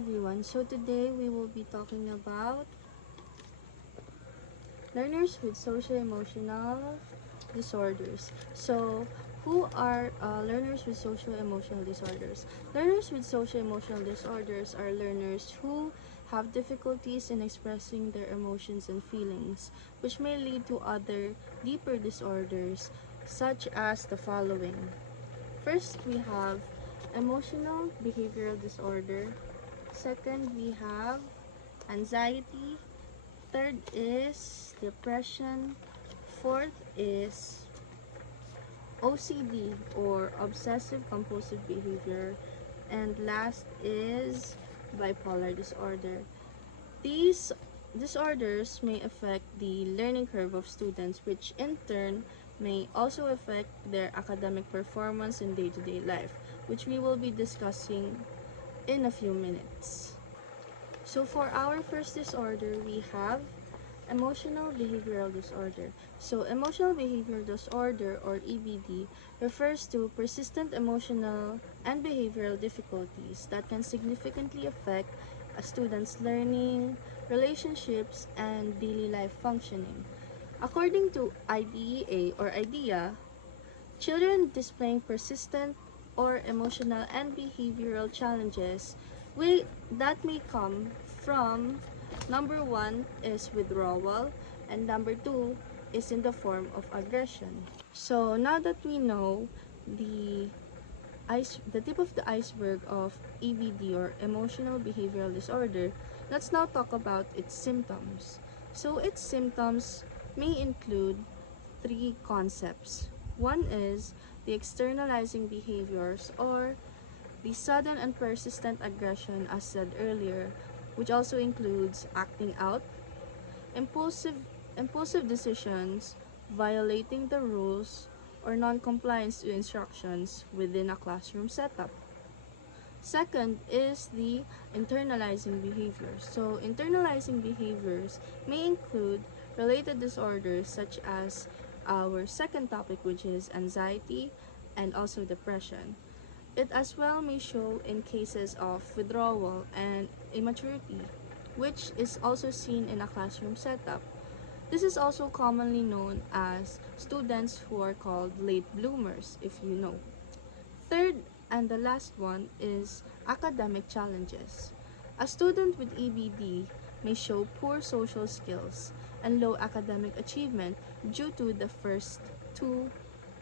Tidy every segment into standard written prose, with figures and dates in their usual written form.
everyone. So today we will be talking about learners with social-emotional disorders. So who are learners with social-emotional disorders? Learners with social-emotional disorders are learners who have difficulties in expressing their emotions and feelings, which may lead to other deeper disorders such as the following. First, we have emotional behavioral disorder. Second, we have anxiety. Third is depression. Fourth is OCD or obsessive compulsive behavior. And last is bipolar disorder. These disorders may affect the learning curve of students, which in turn may also affect their academic performance in day-to-day life, which we will be discussing in a few minutes. So for our first disorder, we have emotional behavioral disorder. So emotional behavioral disorder, or EBD, refers to persistent emotional and behavioral difficulties that can significantly affect a student's learning, relationships, and daily life functioning. According to IDEA or IDEA, children displaying persistent or emotional and behavioral challenges that may come from number one is withdrawal, and number two is in the form of aggression. So now that we know the the tip of the iceberg of EBD or emotional behavioral disorder, let's now talk about its symptoms. So its symptoms may include three concepts. One is the externalizing behaviors, or the sudden and persistent aggression as said earlier, which also includes acting out, impulsive impulsive decisions, violating the rules, or non-compliance to instructions within a classroom setup. Second is the internalizing behaviors. So internalizing behaviors may include related disorders such as our second topic, which is anxiety and also depression. It as well may show in cases of withdrawal and immaturity, which is also seen in a classroom setup. This is also commonly known as students who are called late bloomers, if you know. Third, and the last one, is academic challenges. A student with EBD may show poor social skills and low academic achievement due to the first two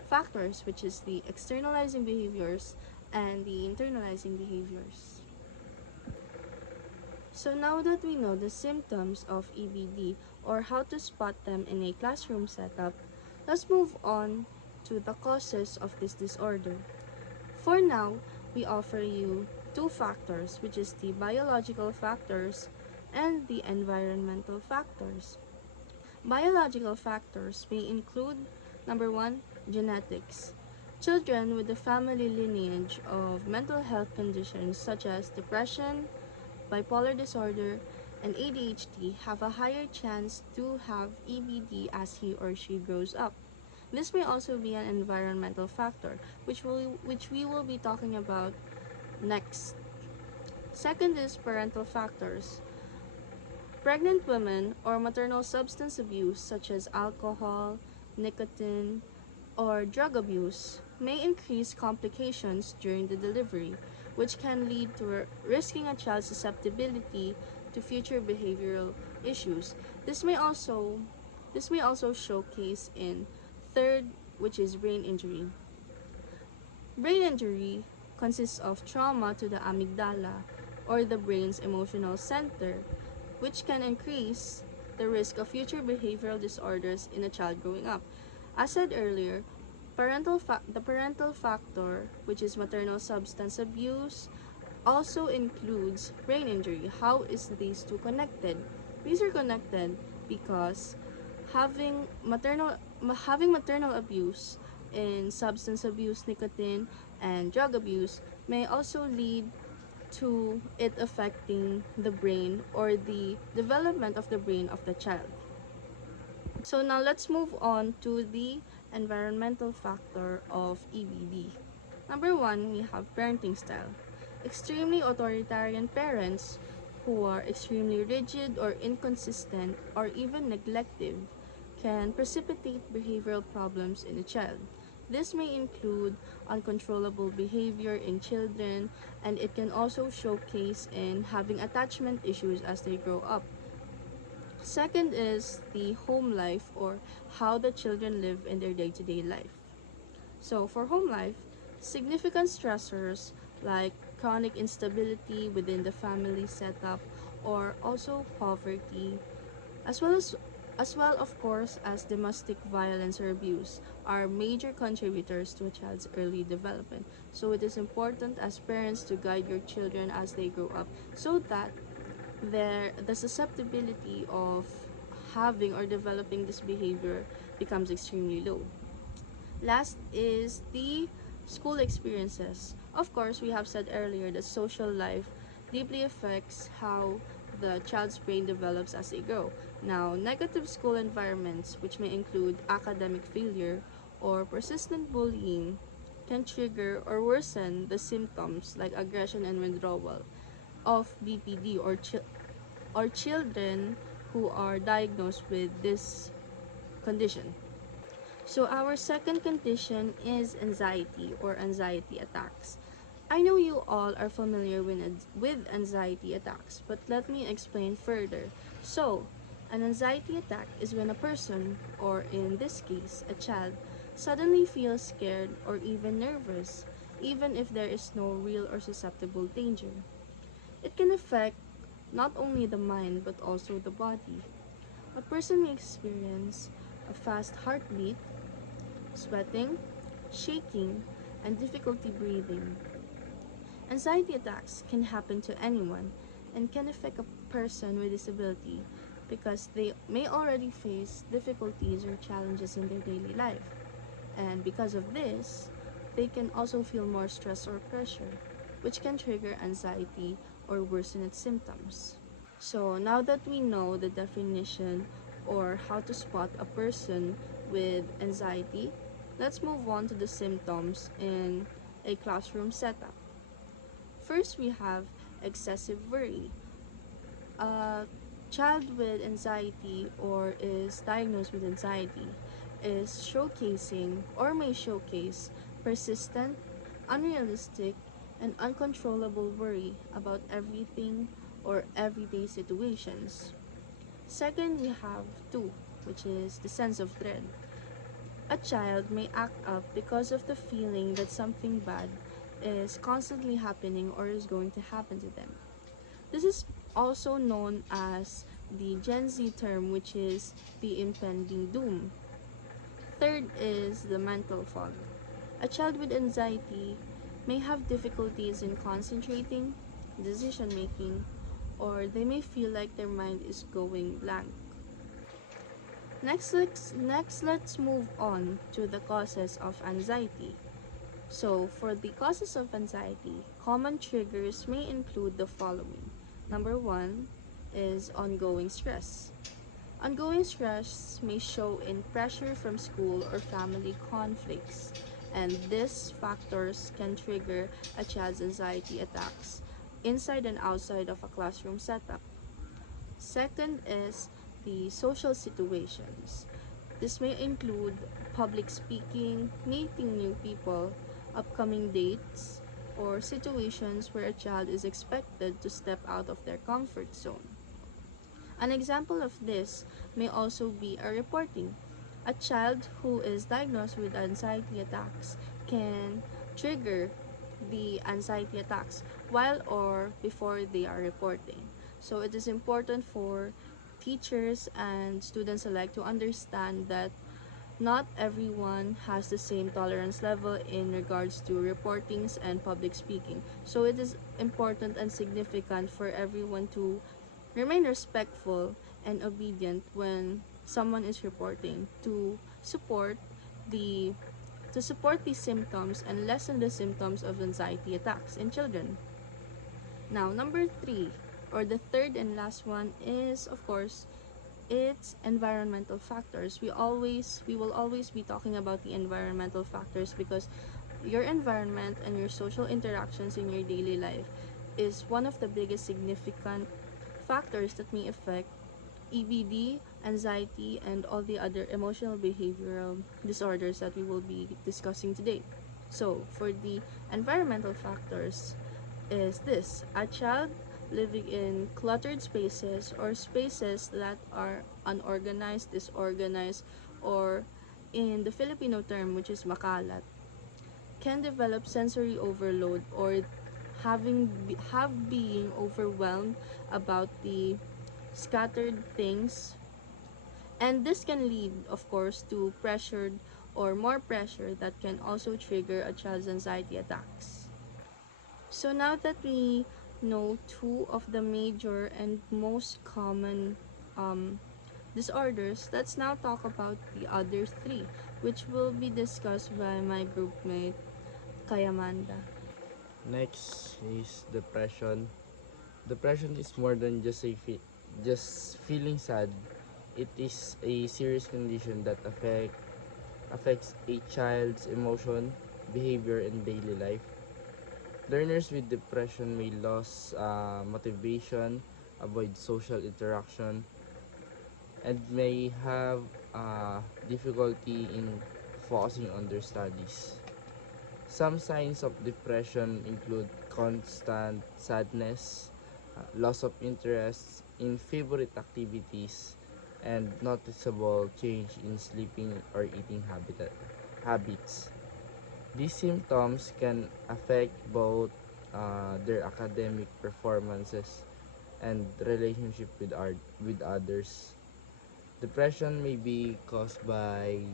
factors, which is the externalizing behaviors and the internalizing behaviors. So now that we know the symptoms of EBD or how to spot them in a classroom setup, let's move on to the causes of this disorder. For now, we offer you two factors, which is the biological factors and the environmental factors. Biological factors may include, number one, genetics. Children with a family lineage of mental health conditions such as depression, bipolar disorder, and ADHD have a higher chance to have EBD as he or she grows up. This may also be an environmental factor, which we will be talking about next. Second is parental factors. Pregnant women or maternal substance abuse such as alcohol, nicotine, or drug abuse may increase complications during the delivery, which can lead to risking a child's susceptibility to future behavioral issues. This may also showcase in third, which is brain injury. Brain injury consists of trauma to the amygdala, or the brain's emotional center, which can increase the risk of future behavioral disorders in a child growing up. As said earlier, the parental factor, which is maternal substance abuse, also includes brain injury. How is these two connected? These are connected because having maternal abuse in substance abuse, nicotine, and drug abuse may also lead to it affecting the brain or the development of the brain of the child. So now let's move on to the environmental factor of EBD. Number one, we have parenting style. Extremely authoritarian parents who are extremely rigid or inconsistent or even neglective can precipitate behavioral problems in a child. This may include uncontrollable behavior in children, and it can also showcase in having attachment issues as they grow up. Second is the home life, or how the children live in their day-to-day life. So for home life, significant stressors like chronic instability within the family setup, or also poverty, as well as of course as domestic violence or abuse, are major contributors to a child's early development. So it is important as parents to guide your children as they grow up, so that the susceptibility of having or developing this behavior becomes extremely low. Last is the school experiences. Of course, we have said earlier that social life deeply affects how the child's brain develops as they grow. Now, negative school environments, which may include academic failure or persistent bullying, can trigger or worsen the symptoms like aggression and withdrawal of BPD, or children who are diagnosed with this condition. So our second condition is anxiety or anxiety attacks. I know you all are familiar with anxiety attacks, but let me explain further. So, an anxiety attack is when a person, or in this case, a child, suddenly feels scared or even nervous, even if there is no real or susceptible danger. It can affect not only the mind but also the body. A person may experience a fast heartbeat, sweating, shaking, and difficulty breathing. Anxiety attacks can happen to anyone and can affect a person with disability because they may already face difficulties or challenges in their daily life. And because of this, they can also feel more stress or pressure, which can trigger anxiety or worsen its symptoms. So now that we know the definition or how to spot a person with anxiety, let's move on to the symptoms in a classroom setup. First, we have excessive worry. A child with anxiety or is diagnosed with anxiety is showcasing or may showcase persistent, unrealistic, and uncontrollable worry about everything or everyday situations. Second, we have two, which is the sense of dread. A child may act up because of the feeling that something bad is constantly happening or is going to happen to them. This is also known as the Gen Z term, which is the impending doom. Third is the mental fog. A child with anxiety may have difficulties in concentrating, decision making, or they may feel like their mind is going blank. Next, let's move on to the causes of anxiety. So, for the causes of anxiety, common triggers may include the following. Number one is ongoing stress. Ongoing stress may show in pressure from school or family conflicts, and these factors can trigger a child's anxiety attacks inside and outside of a classroom setup. Second is the social situations. This may include public speaking, meeting new people, upcoming dates, or situations where a child is expected to step out of their comfort zone. An example of this may also be a reporting. A child who is diagnosed with anxiety attacks can trigger the anxiety attacks while or before they are reporting. So it is important for teachers and students alike to understand that not everyone has the same tolerance level in regards to reportings and public speaking. So it is important and significant for everyone to remain respectful and obedient when someone is reporting the to support these symptoms and lessen the symptoms of anxiety attacks in children. Now, number 3, or the third and last one, is of course it's environmental factors. We will always be talking about the environmental factors because Your environment and your social interactions in your daily life is one of the biggest significant factors that may affect EBD, anxiety, and all the other emotional behavioral disorders that we will be discussing today. So, for the environmental factors, is this a child living in cluttered spaces or spaces that are unorganized, disorganized, or in the Filipino term, which is makalat, can develop sensory overload or have being overwhelmed about the scattered things, and this can lead of course to pressured or more pressure that can also trigger a child's anxiety attacks. So now that we know two of the major and most common um, disorders, let's now talk about the other three, which will be discussed by my groupmate Kayamanda. Next is depression. Depression is more than just feeling sad. It is a serious condition that affects a child's emotion, behavior, and daily life. Learners with depression may lose motivation, avoid social interaction, and may have difficulty in focusing on their studies. Some signs of depression include constant sadness, loss of interest in favorite activities, and noticeable change in sleeping or eating habits. These symptoms can affect both their academic performances and relationship with others. Depression may be caused by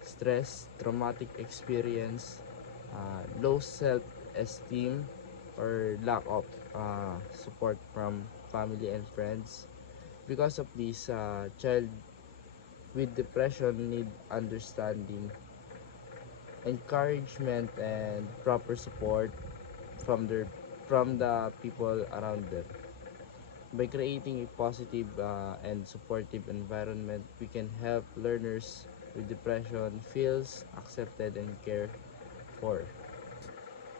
stress, traumatic experience, low self-esteem, or lack of support from family and friends. Because of this, child with depression need understanding, encouragement, and proper support from their from the people around them. By creating a positive and supportive environment, we can help learners with depression feels accepted and cared for.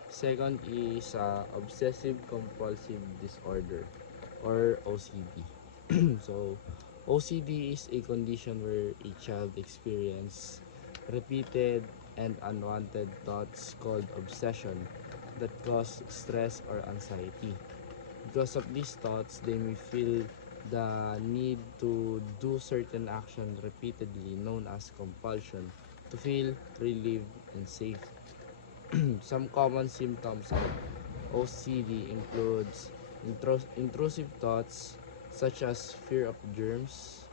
Second is obsessive compulsive disorder or OCD. So, OCD is a condition where a child experiences repeated and unwanted thoughts called obsession that cause stress or anxiety. Because of these thoughts, they may feel the need to do certain action repeatedly, known as compulsion, to feel relieved and safe. Some common symptoms of OCD includes intrusive thoughts such as fear of germs,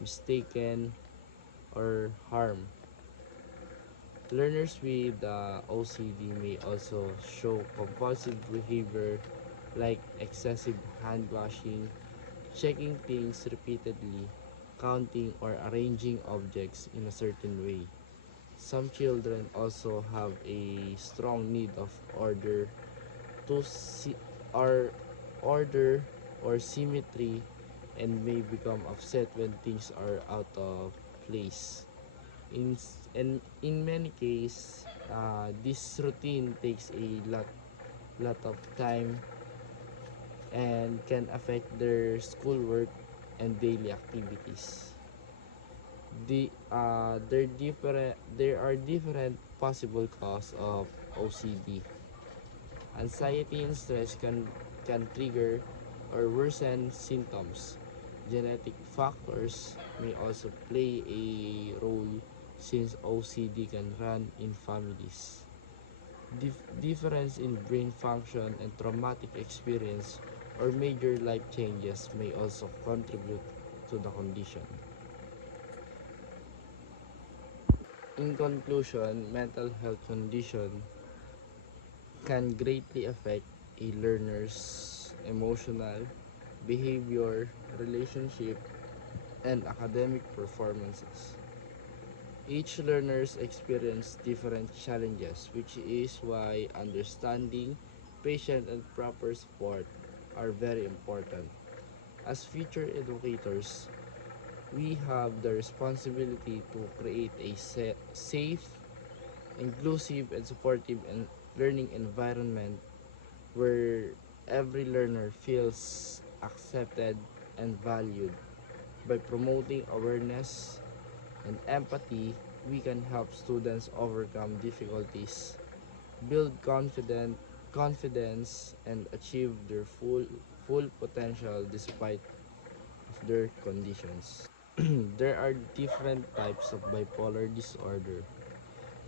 mistaken, or harm. Learners with OCD may also show compulsive behavior like excessive hand washing, checking things repeatedly, counting or arranging objects in a certain way. Some children also have a strong need of to see or order or symmetry and may become upset when things are out of place. In many cases, this routine takes a lot of time and can affect their schoolwork and daily activities. There are different possible causes of OCD. Anxiety and stress can trigger or worsen symptoms. Genetic factors may also play a role since OCD can run in families. Difference in brain function and traumatic experience or major life changes may also contribute to the condition. In conclusion, mental health condition can greatly affect a learner's emotional, behavior, relationship, and academic performances. Each learner's experience different challenges, which is why understanding, patient, and proper support are very important. As future educators, we have the responsibility to create a safe, inclusive and supportive and learning environment where every learner feels accepted and valued. By promoting awareness and empathy, we can help students overcome difficulties, build confidence and achieve their full potential despite of their conditions. There are different types of bipolar disorder.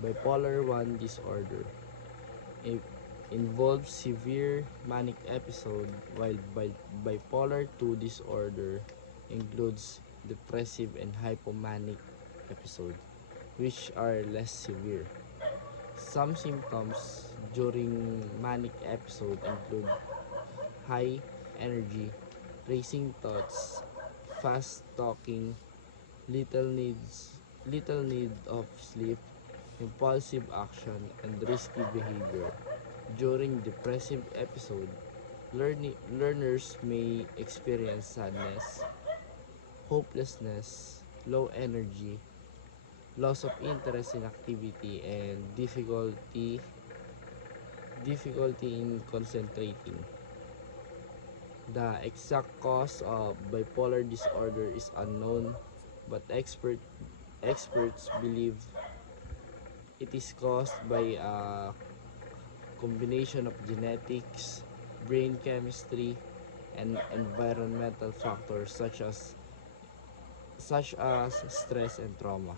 Bipolar 1 disorder it involves severe manic episode, while bipolar 2 disorder includes depressive and hypomanic episode, which are less severe. Some symptoms during manic episode include high energy, racing thoughts, fast talking, little need of sleep, impulsive action, and risky behavior. During depressive episode, learners may experience sadness, hopelessness, low energy, loss of interest in activity, and difficulty in concentrating. The exact cause of bipolar disorder is unknown, but experts believe it is caused by a combination of genetics, brain chemistry, and environmental factors such as stress and trauma.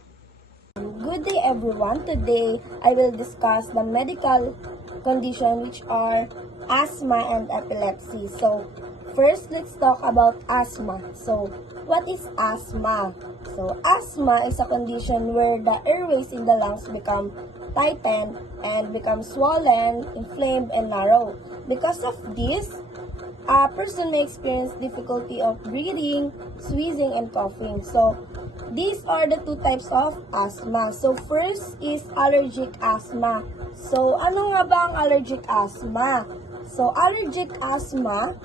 Good day everyone. Today I will discuss the medical condition which are asthma and epilepsy. So first let's talk about asthma. So what is asthma? So asthma is a condition where the airways in the lungs become tightened and become swollen, inflamed and narrow. Because of this, a person may experience difficulty of breathing, sneezing, and coughing. So, these are the two types of asthma. So, first is allergic asthma. So, ano nga ba ang allergic asthma? So, allergic asthma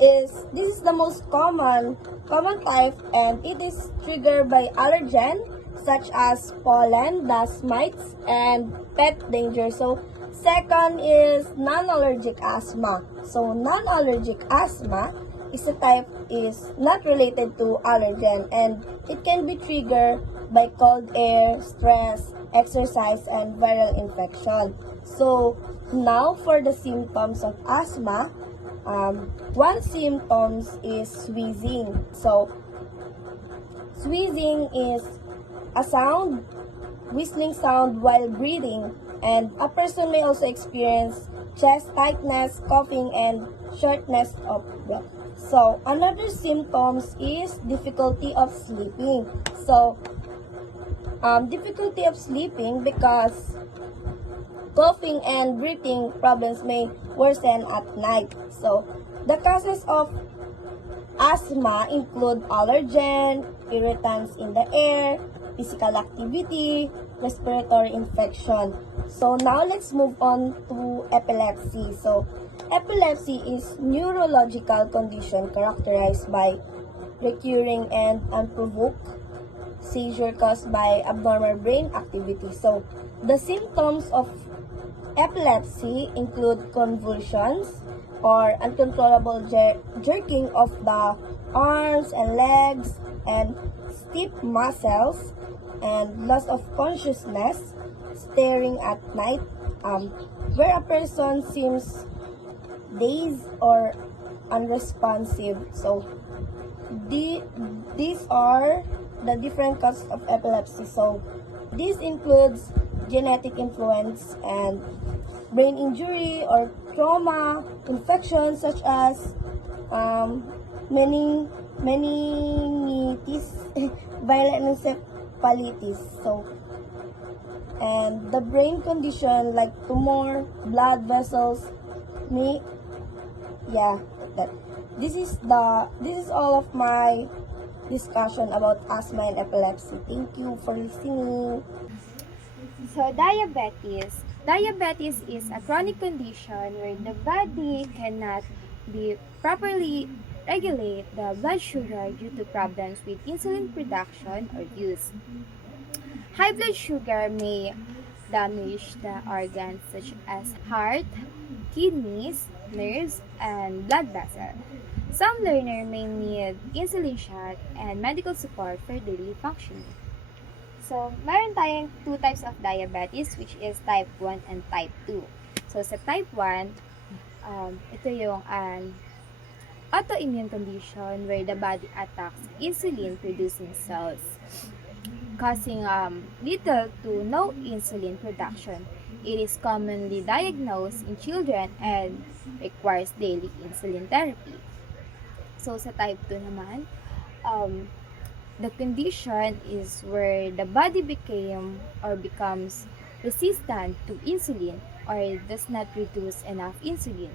this is the most common type, and it is triggered by allergen such as pollen, dust mites, and pet danger. So, second is non-allergic asthma. So, non-allergic asthma is a type is not related to allergen, and it can be triggered by cold air, stress, exercise, and viral infection. So, now for the symptoms of asthma, one symptom is wheezing. So, wheezing is a sound, whistling sound while breathing, and a person may also experience chest tightness, coughing, and shortness of breath. So, another symptoms is difficulty of sleeping. So, difficulty of sleeping because coughing and breathing problems may worsen at night. So, the causes of asthma include allergen, irritants in the air, physical activity, respiratory infection. So now let's move on to epilepsy. So epilepsy is neurological condition characterized by recurring and unprovoked seizure caused by abnormal brain activity. So the symptoms of epilepsy include convulsions or uncontrollable jerking of the arms and legs and stiff muscles and loss of consciousness, staring at night, where a person seems dazed or unresponsive. So these are the different causes of epilepsy. So this includes genetic influence and brain injury or trauma, infections such as meningitis, violent encephalitis. So, and the brain condition like tumor, blood vessels, that. This is all of my discussion about asthma and epilepsy. Thank you for listening. So diabetes. Diabetes is a chronic condition where the body cannot be properly regulate the blood sugar due to problems with insulin production or use. High blood sugar may damage the organs such as heart, kidneys, nerves, and blood vessels. Some learner may need insulin shot and medical support for daily functioning. So, meron tayong two types of diabetes, which is type 1 and type 2. So, sa type 1, ito yung autoimmune condition where the body attacks insulin-producing cells, causing little to no insulin production. It is commonly diagnosed in children and requires daily insulin therapy. So, sa type 2 naman, the condition is where the body becomes resistant to insulin or does not produce enough insulin.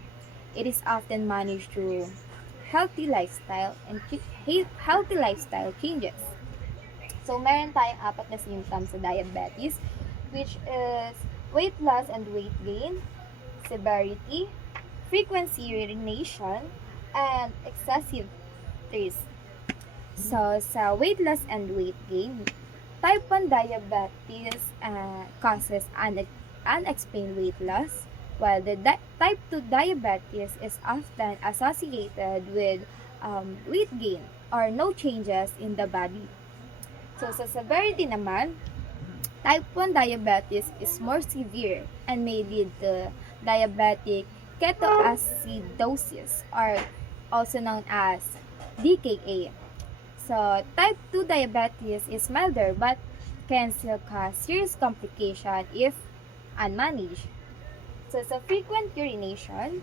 It is often managed through healthy lifestyle changes. So, meron tayong apat na symptoms sa diabetes, which is weight loss and weight gain, severity, frequency urination, and excessive thirst. So, sa weight loss and weight gain, type 1 diabetes causes unexplained weight loss, while the type 2 diabetes is often associated with weight gain or no changes in the body. So, sa severity naman, type 1 diabetes is more severe and may lead to diabetic ketoacidosis, or also known as DKA. So, type 2 diabetes is milder but can still cause serious complication if unmanaged. So, sa frequent urination,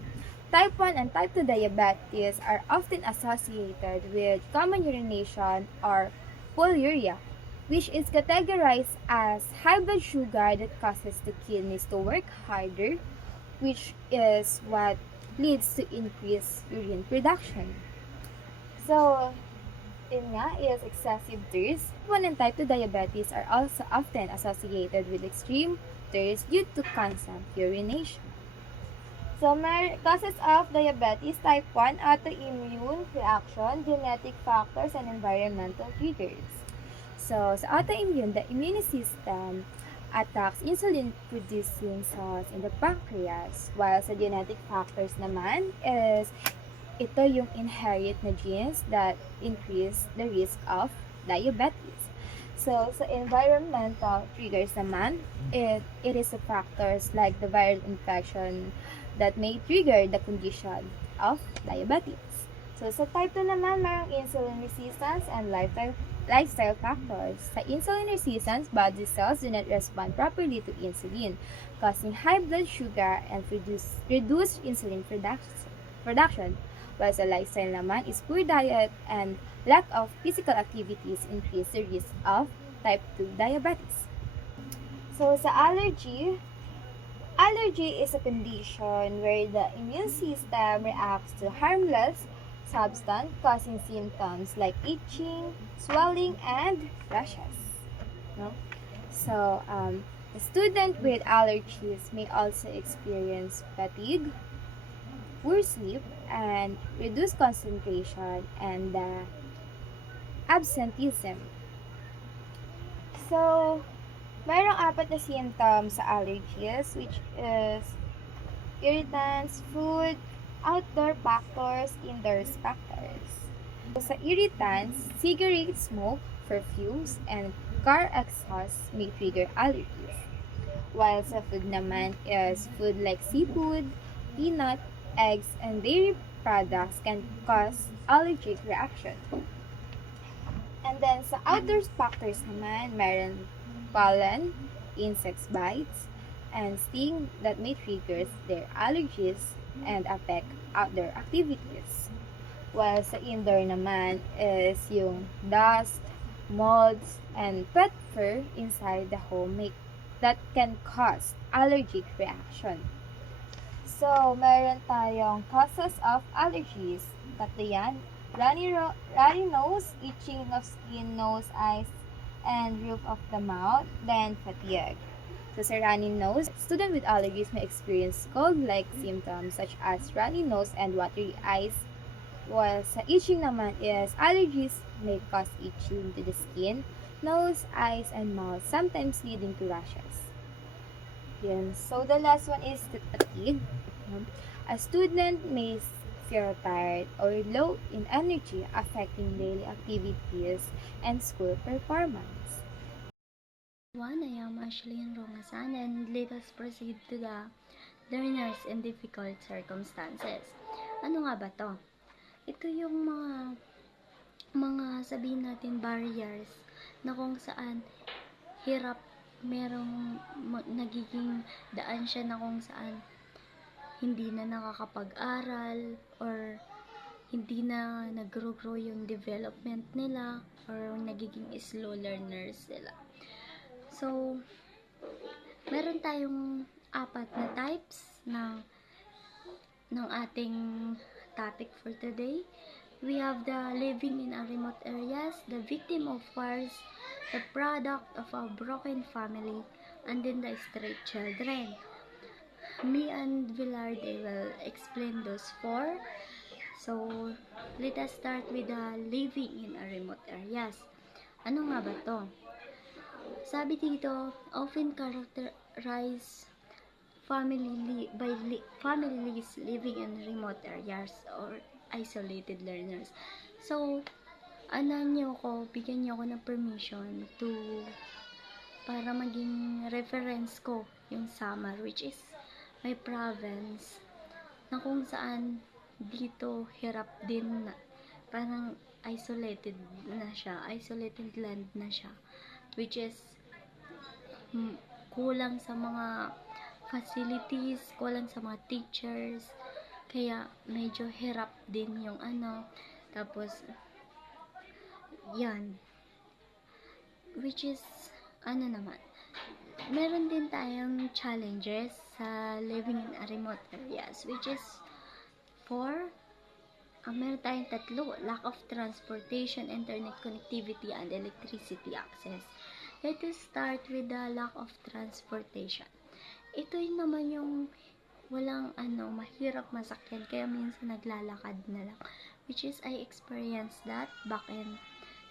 type 1 and type 2 diabetes are often associated with common urination or polyuria, which is categorized as high blood sugar that causes the kidneys to work harder, which is what leads to increased urine production. So, yun nga is excessive thirst. Type 1 and type 2 diabetes are also often associated with extreme thirst due to constant urination. So, causes of diabetes type 1, autoimmune reaction, genetic factors, and environmental triggers. So, sa autoimmune, the immune system attacks insulin-producing cells in the pancreas, while sa genetic factors naman is ito yung inherit na genes that increase the risk of diabetes. So, sa environmental triggers naman, it is the factors like the viral infection that may trigger the condition of diabetes. So, sa type 2 naman, mayroong insulin resistance and lifestyle factors. Sa insulin resistance, body cells do not respond properly to insulin, causing high blood sugar and reduced insulin production. While sa lifestyle naman is poor diet and lack of physical activities increase the risk of type 2 diabetes. So, sa allergy is a condition where the immune system reacts to harmless substance causing symptoms like itching, swelling, and rashes. No? So, a student with allergies may also experience fatigue, poor sleep, and reduced concentration and absenteeism. So, mayroong apat na symptoms sa allergies, which is irritants, food, outdoor factors, indoor factors. So, sa irritants, cigarette smoke, perfumes, and car exhaust may trigger allergies. While sa food naman is food like seafood, peanut, eggs, and dairy products can cause allergic reaction. And then, sa outdoor factors naman, meron pollen, insect bites, and sting that may trigger their allergies and affect outdoor activities. While sa indoor naman is yung dust, molds, and pet fur inside the home that can cause allergic reaction. So, meron tayong causes of allergies. Tatlo yan. Runny nose, itching of skin, nose, eyes, and roof of the mouth. Then, fatigue. So, sa runny nose, student with allergies may experience cold-like symptoms such as runny nose and watery eyes. While sa itching naman is allergies may cause itching to the skin, nose, eyes, and mouth, sometimes leading to rashes. Yes. So the last one is fatigue. A student may feel tired or low in energy, affecting daily activities and school performance. I am Ashlyn Rongasan, and let us proceed to the learners in difficult circumstances. Ano nga ba to? Ito yung mga sabihin natin barriers na kung saan hirap, merong nagiging daan siya na kung saan hindi na nakakapag-aral or hindi na nag-grow yung development nila or nagiging slow learners sila. So, meron tayong 4 na types ng ating topic for today. We have the living in a remote areas, the victim of wars, the product of a broken family, and then the street children. Me and Villarde will explain those 4. So, let us start with the living in a remote areas. Ano nga ba to? Sabi dito, often characterized families living in remote areas or isolated learners. So, bigyan niyo ako ng permission para maging reference ko yung Samar, which is my province, na kung saan dito hirap din na, parang isolated land na siya, which is kulang sa mga facilities, kulang sa mga teachers, kaya medyo hirap din yung tapos yan, which is naman, meron din tayong challenges sa living in a remote areas, which is meron tayong 3, lack of transportation, internet connectivity, and electricity access. Let us start with the lack of transportation. Ito yun naman yung walang mahirap masakyan, kaya minsan naglalakad na lang, which is I experienced that back in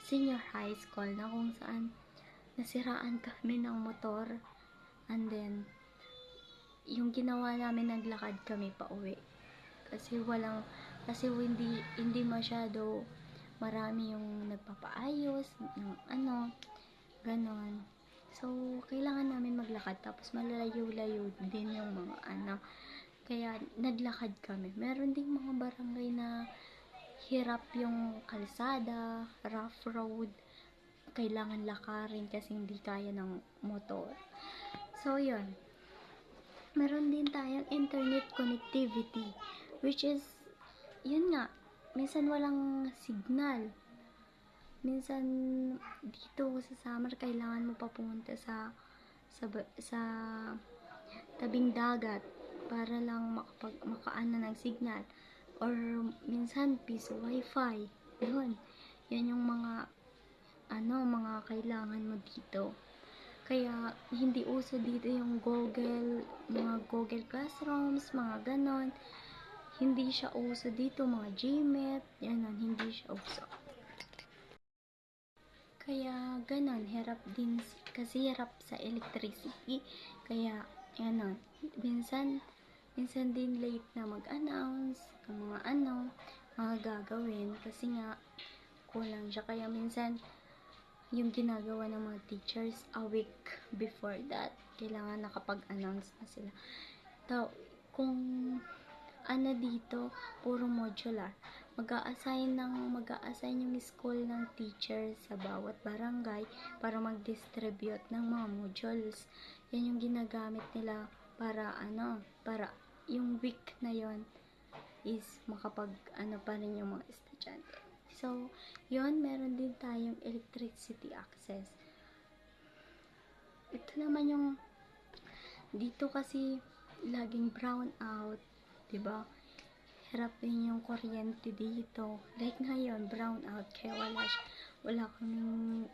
senior high school, na kung saan nasiraan kami ng motor, and then yung ginawa namin, naglakad kami pa uwi kasi hindi masyado marami yung nagpapaayos ng ganon. So, kailangan namin maglakad, tapos malalayo-layo din yung mga kaya naglakad kami. Meron ding mga barangay na hirap yung kalsada, rough road, kailangan lakarin kasi hindi kaya ng motor. So, yun. Meron din tayong internet connectivity, which is, yun nga, minsan walang signal. Minsan dito sa summer, kailangan mo pa pumunta sa tabing dagat para lang makaano ng signal, or minsan piso wifi. Yun yung mga kailangan mo dito. Kaya hindi uso dito yung mga Google Classrooms, mga ganon. Hindi siya uso dito, mga Gmat, hindi siya uso. Kaya ganon, hirap din kasi hirap sa electricity. Kaya minsan din late na mag-announce ng mga gagawin kasi nga kulang siya. Kaya minsan yung ginagawa ng mga teachers a week before that, kailangan nakapag-announce na sila. Kung dito, puro modular, mag-a-assign yung school ng teacher sa bawat barangay para mag-distribute ng mga modules. Yan yung ginagamit nila para yung week na yon is makapag pa rin yung mga estudyante. So, yon, meron din tayong electricity access. Ito naman yung dito kasi laging brown out, diba? Hirap din yung kuryente dito. Like ngayon, brown out, kaya wala kaming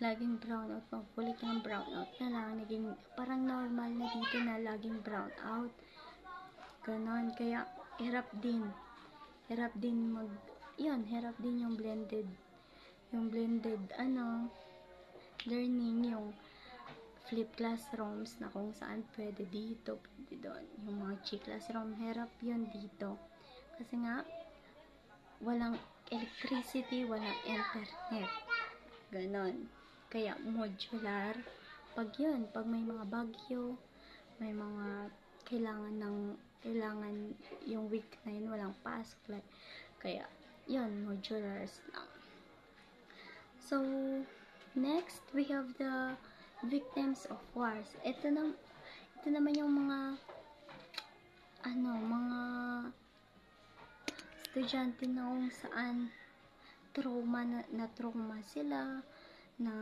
laging brown out. Pagpulit ng brown out na lang, naging parang normal na dito na laging brown out. Ganon, kaya hirap din yung blended learning, yung flip classrooms na kung saan pwede dito, pwede doon. Yung mga G-classroom, hirap yun dito. Kasi nga, walang electricity, walang internet. Ganon. Kaya modular. Pag may mga bagyo, may mga kailangan yung week na yun, walang pasok. Kaya, modulars lang. So, next, we have the victims of wars. Ito naman yung mga mga estudyante na kung saan trauma sila, na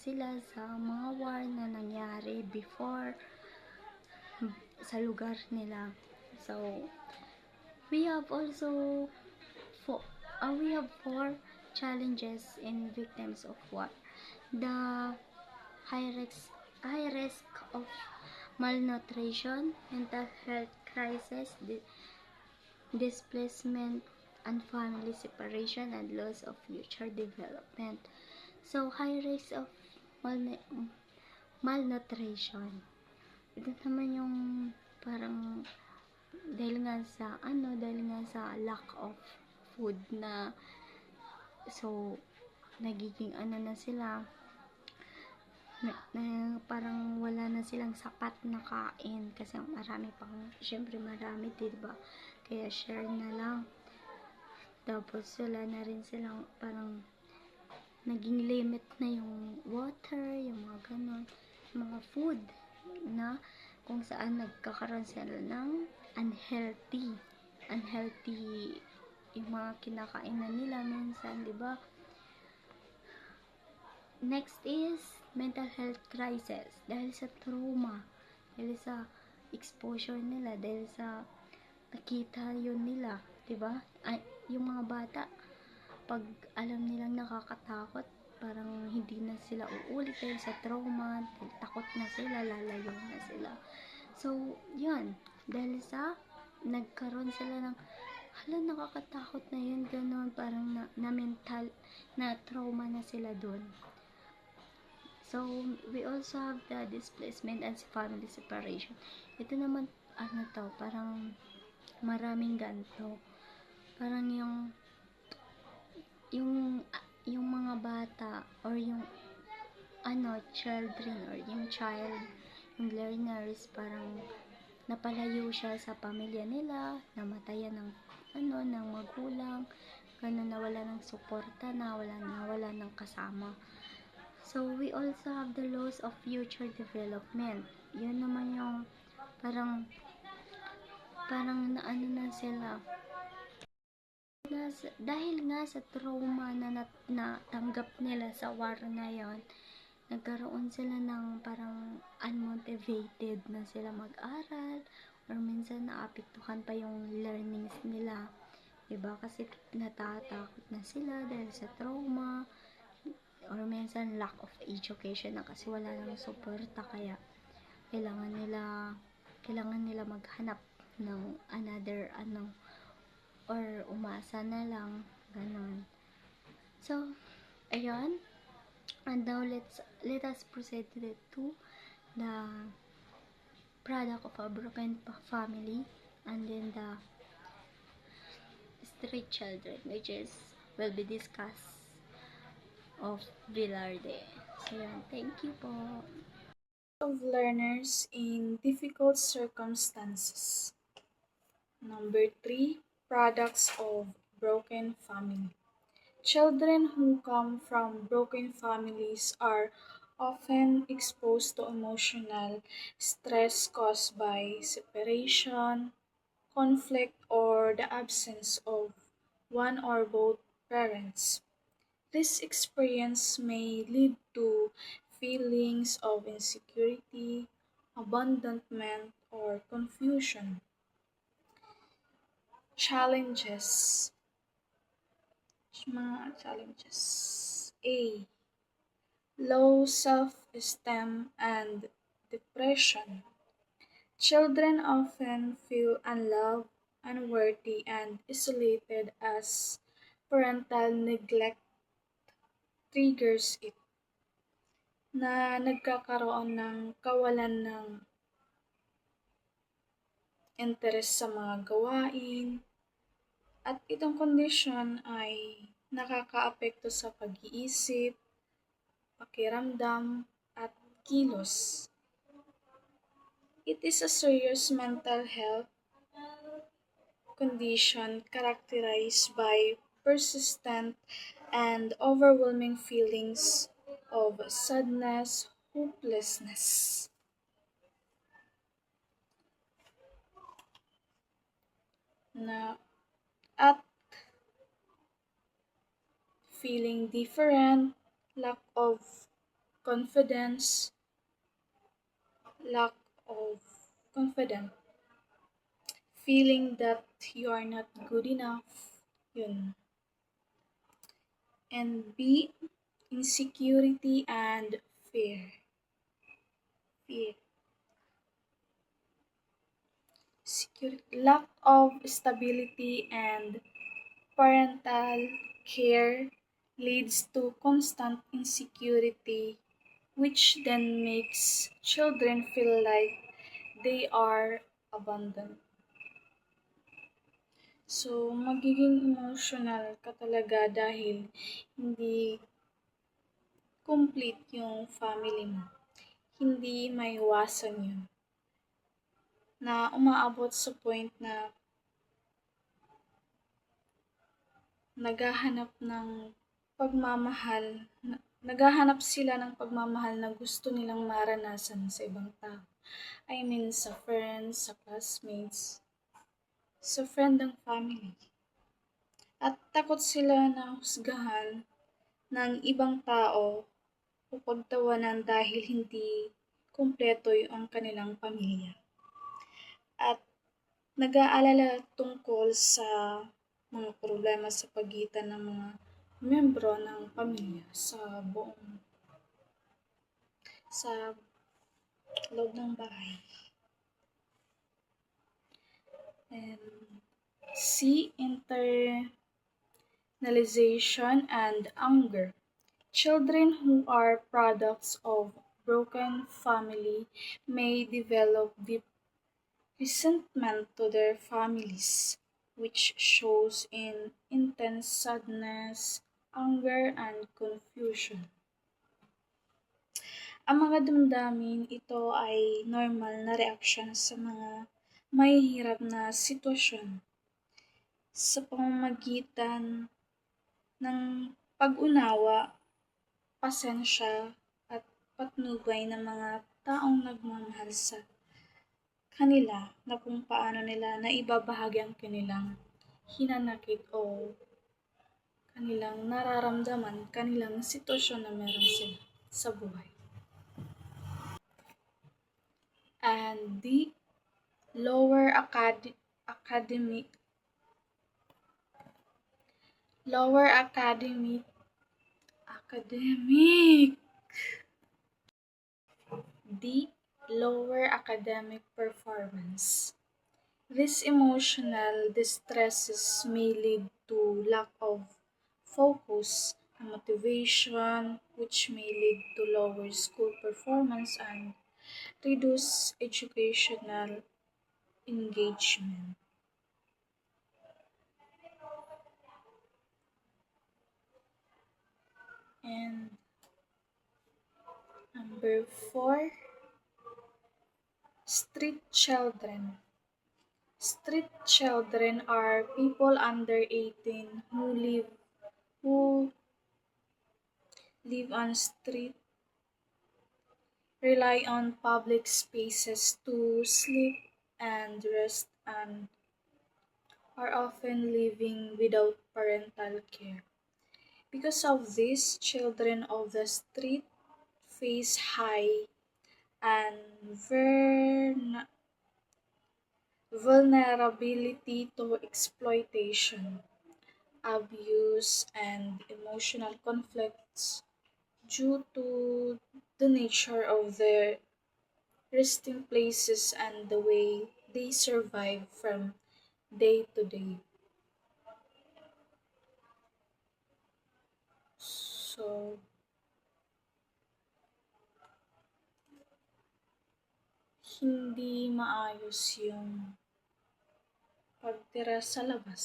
sila sa mga war na nangyari before sa lugar nila. So, we have four challenges in victims of war. The high risk of malnutrition, mental health crisis, displacement, and family separation, and loss of future development. So, high risk of malnutrition. Ito naman yung parang dahil nga sa lack of food na, so nagiging na sila na parang wala na silang sapat na kain kasi syempre marami, diba? Kaya share na lang. Tapos wala na rin silang parang naging limit na yung water, yung mga ganon, mga food na kung saan nagkakaroon sila ng unhealthy yung mga kinakainan nila minsan, diba? Next is mental health crisis dahil sa trauma, dahil sa exposure nila, dahil sa nakita yun nila, diba? Yung mga bata, pag alam nilang nakakatakot, parang hindi na sila uulit dahil sa trauma, takot na sila, lalayo na sila. So, yun, dahil sa nagkaroon sila ng nakakatakot na yun, gano'n, parang na mental na trauma na sila dun. So, we also have the displacement and family separation. Ito naman, parang maraming ganito. Parang yung mga bata or yung children or yung learners, parang napalayo siya sa pamilya nila, namatayan ng magulang, ganun, nawala ng suporta, nawala ng kasama. So, we also have the loss of future development. Yun naman yung parang na sila. Dahil nga sa trauma na natanggap nila sa war na yon, nagkaroon sila ng parang unmotivated na sila mag-aral, or minsan naapektuhan pa yung learnings nila, diba? Kasi natatakot na sila dahil sa trauma, or minsan lack of education na kasi wala lang suporta, kaya kailangan nila maghanap ng another or umasa na lang, ganon. So, ayun. And now let us proceed to the product of a broken family, and then the street children, which will be discussed of Villarde. So, yun. Thank you po. Of learners in difficult circumstances. Number 3, products of broken family. Children who come from broken families are often exposed to emotional stress caused by separation, conflict, or the absence of one or both parents. This experience may lead to feelings of insecurity, abandonment, or confusion. Challenges. Mga challenges. A. Low self-esteem and depression. Children often feel unloved, unworthy, and isolated as parental neglect triggers it. na nagkakaroon ng kawalan ng interes sa mga gawain, at itong kondisyon ay nakakaapekto sa pag-iisip, pakiramdam, at kilos. It is a serious mental health condition characterized by persistent and overwhelming feelings of sadness, hopelessness, na at feeling different, lack of confidence, lack of confidence, feeling that you are not good enough, yun. And B, insecurity and fear. Fear. Lack of stability and parental care leads to constant insecurity, which then makes children feel like they are abandoned. So, magiging emotional ka talaga dahil hindi complete yung family mo. Hindi maiwasan yun. Na umaabot sa point na naghahanap sila ng pagmamahal na gusto nilang maranasan sa ibang tao. I mean, sa friends, sa classmates, sa friend ng family. At takot sila na husgahan ng ibang tao o pagtawanan dahil hindi kumpleto ang kanilang pamilya. At nag-aalala tungkol sa mga problema sa pagitan ng mga miyembro ng pamilya sa loob ng bahay. And C, internalization and anger. Children who are products of broken family may develop deep resentment to their families, which shows in intense sadness, anger, and confusion. Ang mga damdamin ito ay normal na reaksyon sa mga mahihirap na sitwasyon sa pamamagitan ng pag-unawa, pasensya, at patnubay ng mga taong nagmamahal sa kanila na kung paano nila naibabahagi ang kanilang hinanakit o kanilang nararamdaman, kanilang sitwasyon na meron sila sa buhay. And the lower academic the lower academic performance. These emotional distresses may lead to lack of focus and motivation, which may lead to lower school performance and reduce educational engagement. And number 4, street children. Street children are people under 18 who live on street, rely on public spaces to sleep and rest, and are often living without parental care. Because of this, children of the street face high and vulnerability to exploitation, abuse, and emotional conflicts due to the nature of their resting places and the way they survive from day to day. So, hindi maayos yung pagtira sa labas,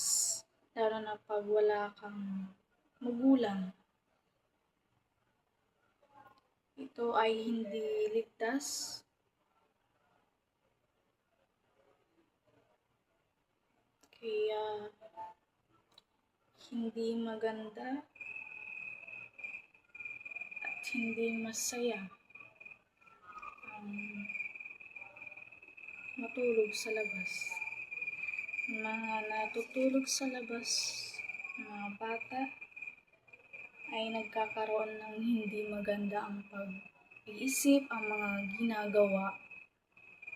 lalo na pag wala kang magulang. Ito ay hindi ligtas. Kaya hindi maganda at hindi masaya ang matulog sa labas. Mga natutulog sa labas, mga bata, ay nagkakaroon ng hindi maganda ang pag-iisip, ang mga ginagawa,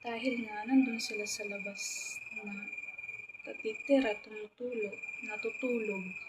dahil nga nandun sila sa labas na natitira, natutulog.